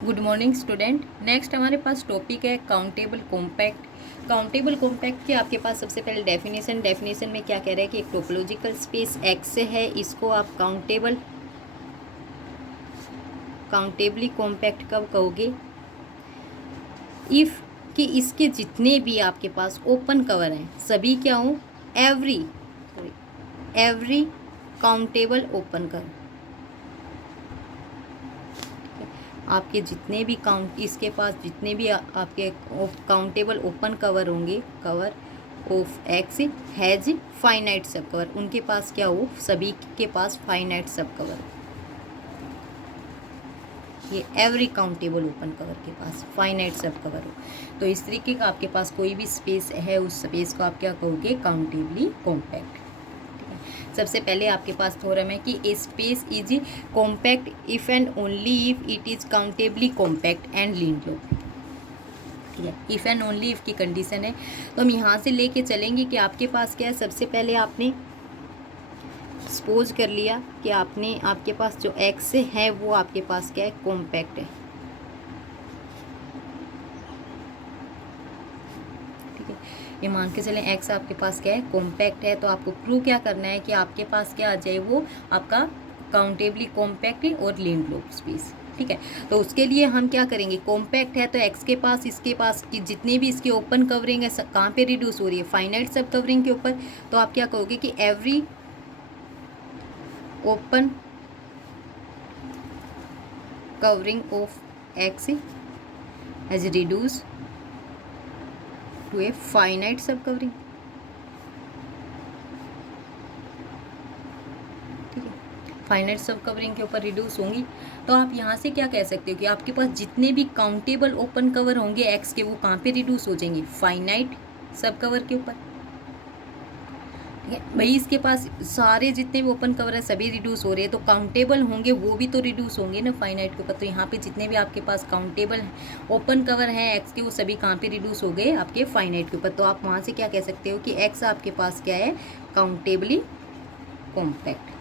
Good morning student. Next हमारे पास topic है countable compact. Countable compact की आपके पास सबसे पहले डेफिनेशन में क्या कह रहा है कि एक टोपोलॉजिकल स्पेस एक्स है, इसको आप काउंटेबली कॉम्पैक्ट कब कहोगे? इफ़ कि इसके जितने भी आपके पास ओपन कवर हैं सभी क्या हों, एवरी काउंटेबल ओपन कवर, आपके जितने भी इसके पास जितने भी आपके काउंटेबल ओपन कवर होंगे, cover of X has finite sub cover, उनके पास क्या हो, सभी के पास फाइनाइट सब कवर। ये एवरी काउंटेबल ओपन कवर के पास फाइनाइट सब कवर हो, तो इस तरीके का आपके पास कोई भी स्पेस है, उस स्पेस को आप क्या कहोगे? Countably compact. सबसे पहले आपके पास थ्योरम है कि a space is compact if and only if it is countably compact and linear. ठीक है, इफ एंड ओनली इफ की कंडीशन है, तो हम यहाँ से लेके चलेंगे कि आपके पास क्या है। सबसे पहले आपने सपोज कर लिया कि आपके पास जो एक्स है वो आपके पास क्या है? कॉम्पैक्ट है। ये मान के चलें एक्स आपके पास क्या है? कॉम्पैक्ट है। तो आपको प्रूव क्या करना है कि आपके पास क्या आ जाए, वो आपका काउंटेबली कॉम्पैक्ट और लीनियर स्पेस। ठीक है, तो उसके लिए हम क्या करेंगे? कॉम्पैक्ट है तो एक्स के पास, इसके पास की जितने भी इसके ओपन कवरिंग है कहाँ पे रिड्यूस हो रही है? फाइनाइट सब कवरिंग के ऊपर। तो आप क्या कहोगे कि every open covering of X has reduce to a finite sub covering. ठीक है, फाइनाइट सब कवरिंग के ऊपर रिड्यूस होंगी। तो आप यहाँ से क्या कह सकते हो कि आपके पास जितने भी काउंटेबल ओपन कवर होंगे एक्स के, वो कहाँ पे रिड्यूस हो जाएंगे? फाइनाइट सब कवर के ऊपर। ठीक है भाई, इसके पास सारे जितने भी ओपन कवर है सभी रिड्यूस हो रहे हैं, तो काउंटेबल होंगे वो भी तो रिड्यूस होंगे ना फाइनाइट के ऊपर। तो यहाँ पे जितने भी आपके पास काउंटेबल ओपन कवर हैं एक्स के, वो सभी कहाँ पे रिड्यूस हो गए? आपके फाइनाइट के ऊपर। तो आप वहाँ से क्या कह सकते हो कि एक्स आपके पास क्या है? Countably compact.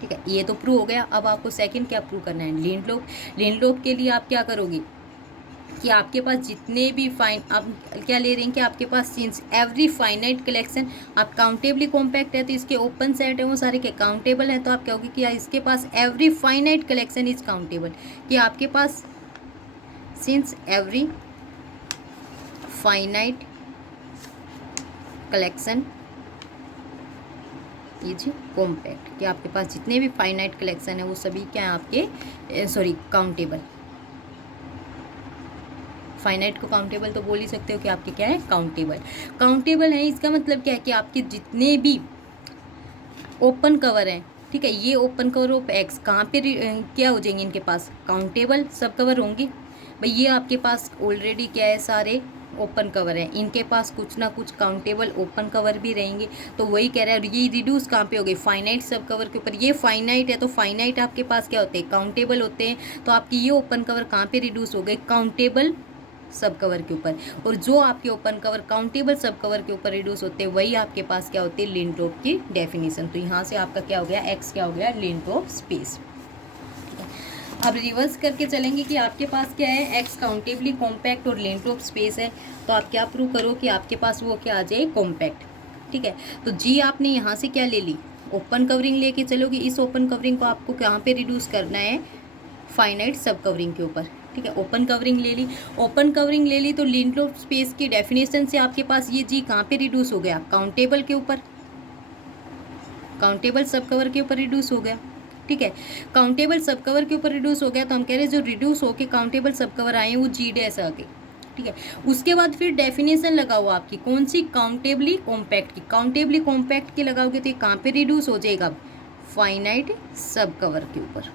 ठीक है, ये तो प्रूव हो गया। अब आपको सेकंड क्या प्रूव करना है? लीनियर के लिए आप क्या करोगे कि आपके पास जितने भी आप क्या ले रहे हैं कि आपके पास सिंस एवरी फाइनाइट कलेक्शन, आप काउंटेबली कॉम्पैक्ट है तो इसके ओपन सेट है वो सारे के काउंटेबल हैं। तो आप कहोगे कि इसके पास every finite collection is countable, कि आपके पास since every finite collection is compact, कि आपके पास जितने भी फाइनाइट कलेक्शन है वो सभी क्या है आपके काउंटेबल। फाइनाइट को काउंटेबल तो बोल ही सकते हो कि आपके क्या है? काउंटेबल है। इसका मतलब क्या है कि आपके जितने भी ओपन कवर हैं, ठीक है, ये ओपन कवर ऑफ एक्स कहाँ पे क्या हो जाएंगे? इनके पास काउंटेबल सब कवर होंगे। भाई ये आपके पास ऑलरेडी क्या है? सारे ओपन कवर हैं, इनके पास कुछ ना कुछ काउंटेबल ओपन कवर भी रहेंगे। तो वही कह रहा है, ये रिड्यूस कहाँ पे हो गए? फाइनाइट सब कवर के ऊपर। ये फाइनाइट है तो फाइनाइट आपके पास क्या होते हैं? काउंटेबल होते हैं। तो आपके ये ओपन कवर कहाँ पे रिड्यूस हो गए? काउंटेबल सब कवर के ऊपर। और जो आपके ओपन कवर काउंटेबल सब कवर के ऊपर रिड्यूस होते हैं वही आपके पास क्या होते हैं? लीनियर की डेफिनेशन। तो यहाँ से आपका क्या हो गया? एक्स क्या हो गया? Linear space. अब रिवर्स करके चलेंगे कि आपके पास क्या है? एक्स काउंटेबली कॉम्पैक्ट और लीनियर स्पेस है। तो आप क्या प्रूव करो कि आपके पास वो क्या आ जाए? कॉम्पैक्ट। ठीक है, तो जी आपने यहाँ से क्या ले ली? ओपन कवरिंग लेके चलोगे। इस ओपन कवरिंग को आपको कहाँ पे रिड्यूस करना है? फाइनाइट सब कवरिंग के ऊपर। ठीक है, ओपन कवरिंग ले ली तो लीनियर स्पेस की डेफिनेशन से आपके पास ये जी कहाँ पे रिड्यूस हो गया? काउंटेबल के ऊपर, काउंटेबल सब कवर के ऊपर रिड्यूस हो गया। ठीक है, काउंटेबल सब कवर के ऊपर रिड्यूस हो गया, तो हम कह रहे हैं जो रिड्यूस होके काउंटेबल सब कवर आए हैं वो जी डैश आ गए। ठीक है, उसके बाद फिर डेफिनेशन लगाओ आपकी कौन सी? काउंटेबली कॉम्पैक्ट की। काउंटेबली कॉम्पैक्ट की लगाओगे तो ये कहाँ पे रिड्यूस हो जाएगा? फाइनाइट सब कवर के ऊपर।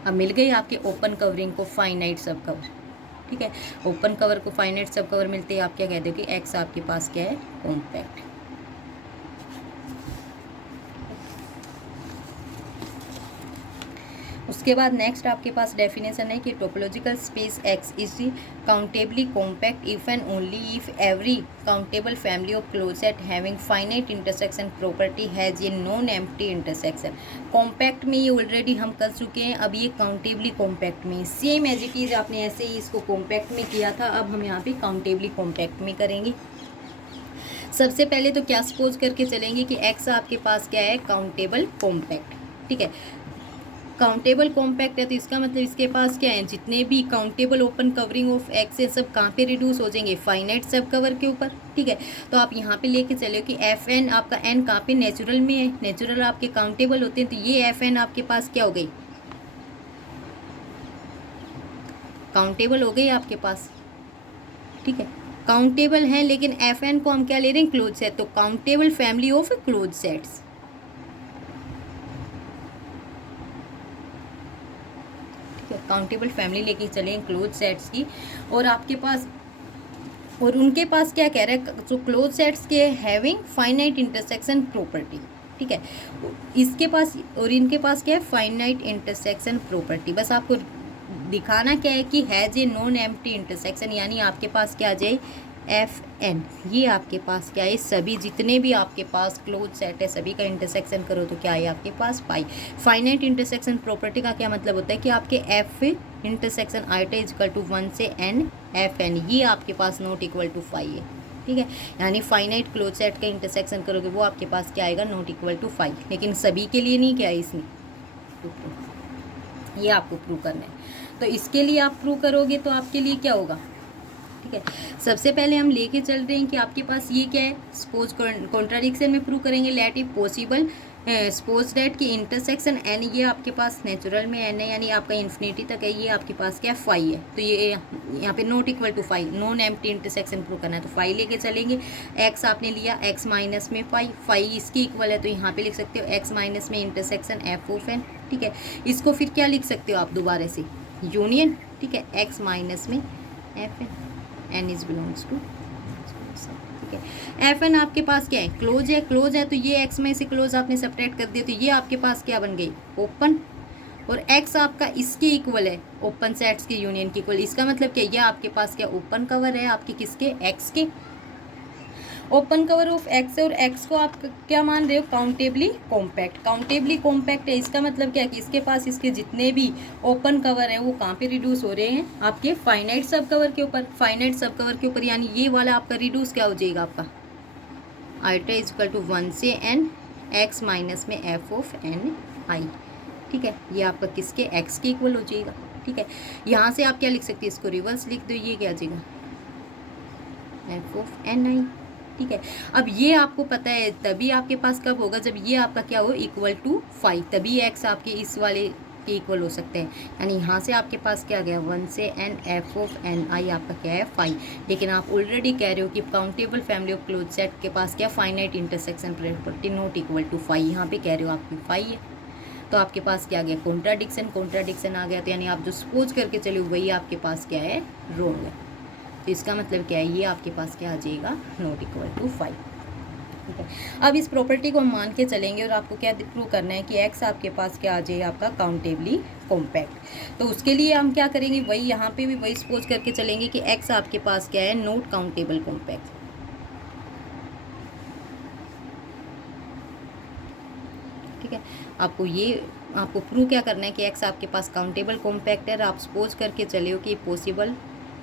अब मिल गई आपके ओपन कवरिंग को फाइनाइट सब कवर। ठीक है, ओपन कवर को फाइनाइट सब कवर मिलते हैं, आप क्या कहते हो कि एक्स आपके पास क्या है? कॉम्पैक्ट। उसके बाद नेक्स्ट आपके पास डेफिनेशन है कि topological space x is countably compact if and only if every countable family of close set having finite intersection property has a non empty intersection. Compact में ये ऑलरेडी हम कर चुके हैं, अब ये काउंटेबली कॉम्पैक्ट में सेम एज इट इज़ आपने ऐसे ही इसको कॉम्पैक्ट में किया था, अब हम यहाँ पे काउंटेबली कॉम्पैक्ट में करेंगे। सबसे पहले तो क्या सपोज करके चलेंगे कि एक्स आपके पास क्या है, काउंटेबल कॉम्पैक्ट। ठीक है, काउंटेबल कॉम्पैक्ट है तो इसका मतलब इसके पास क्या है, जितने भी countable open covering of x है सब कहाँ पे रिड्यूस हो जाएंगे, फाइनाइट सब कवर के ऊपर। ठीक है, तो आप यहाँ पे लेके चलो कि एफ एन आपका एन कहाँ पे, नेचुरल में है। नेचुरल आपके काउंटेबल होते हैं, तो ये एफ एन आपके पास क्या हो गई, काउंटेबल हो गई आपके पास। ठीक है, काउंटेबल है, लेकिन एफ एन को हम क्या ले रहे हैं, क्लोज सेट, तो countable family of close sets. Countable family लेके चले क्लोज सेट्स की, और आपके पास और उनके पास क्या कह रहा है, जो क्लोज सेट्स के हैविंग फाइनाइट इंटरसेक्शन प्रॉपर्टी। ठीक है, इसके पास और इनके पास क्या है, फाइनाइट इंटरसेक्शन प्रॉपर्टी। बस आपको दिखाना क्या है कि has a non empty intersection, यानी आपके पास क्या आ जाए, एफ एन, ये आपके पास क्या है, सभी जितने भी आपके पास क्लोज सेट है सभी का इंटरसेक्शन करो तो क्या है आपके पास, पाई। फाइनाइट इंटरसेक्शन प्रॉपर्टी का क्या मतलब होता है कि आपके F intersection eta is equal to 1 से एन एफ एन, ये आपके पास नॉट इक्वल टू 5 है। ठीक है, यानी फाइनाइट क्लोज सेट का इंटरसेक्शन करोगे वो आपके पास क्या आएगा, नॉट इक्वल टू 5, लेकिन सभी के लिए नहीं क्या है इसमें, ये आपको प्रूव करना है। तो इसके लिए आप प्रूव करोगे तो आपके लिए क्या होगा, ठीक है, सबसे पहले हम लेके चल रहे हैं कि आपके पास ये क्या है, सपोज कॉन्ट्राडिक्शन में प्रूव करेंगे, लेट इफ पॉसिबल सपोज डेट की इंटरसेक्शन एन, ये आपके पास नेचुरल में एन है, यानी आपका इन्फिनिटी तक है, ये आपके पास क्या है, 5 है, तो ये यहाँ पे not equal to 5, non empty intersection prove करना है, तो 5 लेके चलेंगे। एक्स आपने लिया एक्स माइनस में 5 इसकी इक्वल है, तो यहाँ पे लिख सकते हो एक्स माइनस में इंटरसेक्शन एफ ऑफ एन। ठीक है, इसको फिर क्या लिख सकते हो आप दोबारा से, यूनियन। ठीक है, एक्स माइनस में F N, N is belongs to, ठीक है, एफ एन आपके पास क्या है, क्लोज है, क्लोज है तो ये एक्स में से क्लोज आपने सेपरेट कर दिया, तो ये आपके पास क्या बन गई, ओपन, और एक्स आपका इसके इक्वल है, ओपन सेट्स के यूनियन के इक्वल। इसका मतलब क्या, ये आपके पास क्या ओपन कवर है आपके किसके, एक्स के, ओपन कवर ऑफ एक्स है, और एक्स को आप क्या मान रहे हो, काउंटेबली कॉम्पैक्ट। काउंटेबली कॉम्पैक्ट है, इसका मतलब क्या है कि इसके पास इसके जितने भी ओपन कवर है वो कहाँ पे रिड्यूस हो रहे हैं, आपके फाइनाइट सब कवर के ऊपर, फाइनाइट सब कवर के ऊपर, यानी ये वाला आपका रिड्यूस क्या हो जाएगा, आपका आइटा इज इक्वल टू 1 से एन एक्स माइनस में एफ ऑफ एन आई। ठीक है, ये आपका किसके, एक्स के इक्वल हो जाएगा। ठीक है, यहाँ से आप क्या लिख सकते हैं, इसको रिवर्स लिख दो, ये क्या आ जाएगा, एफ ऑफ एन आई। ठीक है, अब ये आपको पता है तभी आपके पास कब होगा, जब ये आपका क्या हो, इक्वल टू 5, तभी एक्स आपके इस वाले के इक्वल हो सकते हैं। यानी यहाँ से आपके पास क्या गया, 1 से एन एफ ऑफ एन आई आपका क्या है, 5, लेकिन आप ऑलरेडी कह रहे हो कि countable family of close set के पास क्या, finite intersection property not equal to 5, यहाँ पे कह रहे हो आपकी 5 है, तो आपके पास क्या गया, कॉन्ट्राडिक्शन आ गया। तो यानी आप जो सपोज करके चले वही आपके पास क्या है, रॉन्ग है। तो इसका मतलब क्या है, ये आपके पास क्या आ जाएगा, नॉट इक्वल टू 5। ठीक है, अब इस प्रॉपर्टी को हम मान के चलेंगे और आपको क्या प्रूव करना है कि एक्स आपके पास क्या आ जाएगा, आपका काउंटेबली कॉम्पैक्ट। तो उसके लिए हम क्या करेंगे, वही यहाँ पे भी वही सपोज करके चलेंगे कि एक्स आपके पास क्या है, नॉट काउंटेबल कॉम्पैक्ट। ठीक है, आपको प्रूव क्या करना है कि एक्स आपके पास काउंटेबल कॉम्पैक्ट है, और आप सपोज करके चले हो कि possible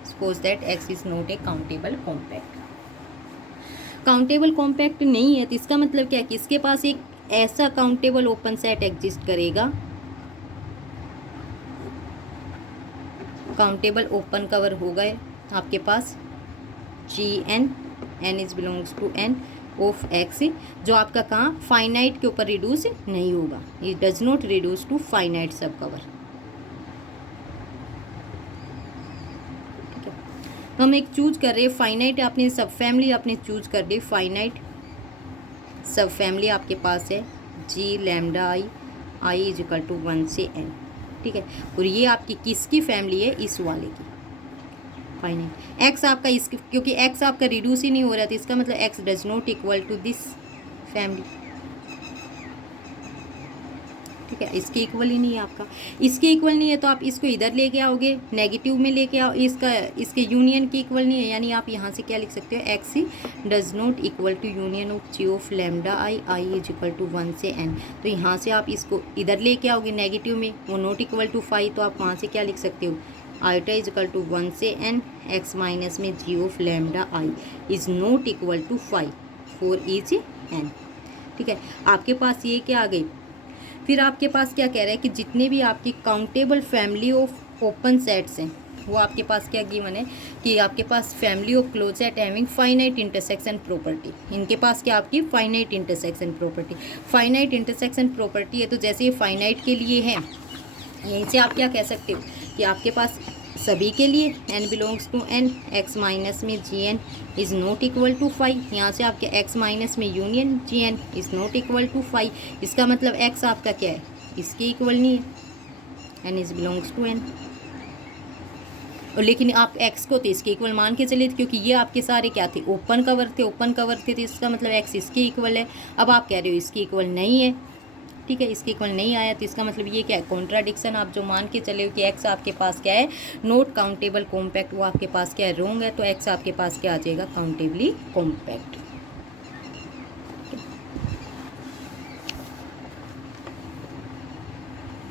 suppose that x is not a countable compact. Countable compact नहीं है तो इसका मतलब क्या है कि इसके पास एक ऐसा काउंटेबल ओपन सेट एग्जिस्ट करेगा, काउंटेबल ओपन कवर होगा आपके पास G n, N is belongs to n of x, जो आपका कहाँ, फाइनाइट के ऊपर रिड्यूस नहीं होगा, ये does not reduce to finite sub cover. तो हम एक चूज कर रहे हैं फाइनाइट, आपने सब फैमिली आपने चूज कर दी, फाइनाइट सब फैमिली आपके पास है G lambda I is equal to 1 से एन। ठीक है, और ये आपकी किसकी फैमिली है, इस वाले की फाइनाइट। एक्स आपका इस, क्योंकि एक्स आपका रिड्यूस ही नहीं हो रहा था, इसका मतलब X does not equal to this family. ठीक है, इसके इक्वल ही नहीं है आपका। इसके इक्वल नहीं है तो आप इसको इधर लेके आओगे, नेगेटिव में लेके आओ, इसके यूनियन के इक्वल नहीं है, यानी आप यहाँ से क्या लिख सकते हो, एक्स ही does not equal to union of G of lambda I is equal to 1 से n। तो यहाँ से आप इसको इधर लेके आओगे नेगेटिव में, वो नॉट इक्वल टू 5, तो आप वहाँ से क्या लिख सकते हो, आईटा इज इक्वल टू 1 से n, एक्स माइनस में G of lambda i is not equal to 5 4 is n। ठीक है, आपके पास ये क्या आ गई। फिर आपके पास क्या कह रहा है कि जितने भी आपकी countable family of open sets हैं, वो आपके पास क्या गिवन है कि आपके पास family of close set having finite intersection property. इनके पास क्या आपकी finite intersection property, finite intersection property है। तो जैसे ये फाइनाइट के लिए है, यहीं से आप क्या कह सकते हो कि आपके पास सभी के लिए n belongs to n, x minus में G n is not equal to 5। यहाँ से आपके x माइनस में union G n is not equal to 5। इसका मतलब x आपका क्या है, इसके इक्वल नहीं है, n is belongs to n। और लेकिन आप x को तो इसके इक्वल मान के चले थे, क्योंकि ये आपके सारे क्या थे, ओपन कवर थे, तो इसका मतलब x इसके इक्वल है। अब आप कह रहे हो इसके इक्वल नहीं है, ठीक है, इसके इक्वल नहीं आया, तो इसका मतलब ये क्या है, कॉन्ट्राडिक्शन। आप जो मान के चले हो कि x आपके पास क्या है, नॉट काउंटेबल कॉम्पैक्ट, वो आपके पास क्या है, रॉन्ग है। तो x आपके पास क्या आ जाएगा, काउंटेबली कॉम्पैक्ट।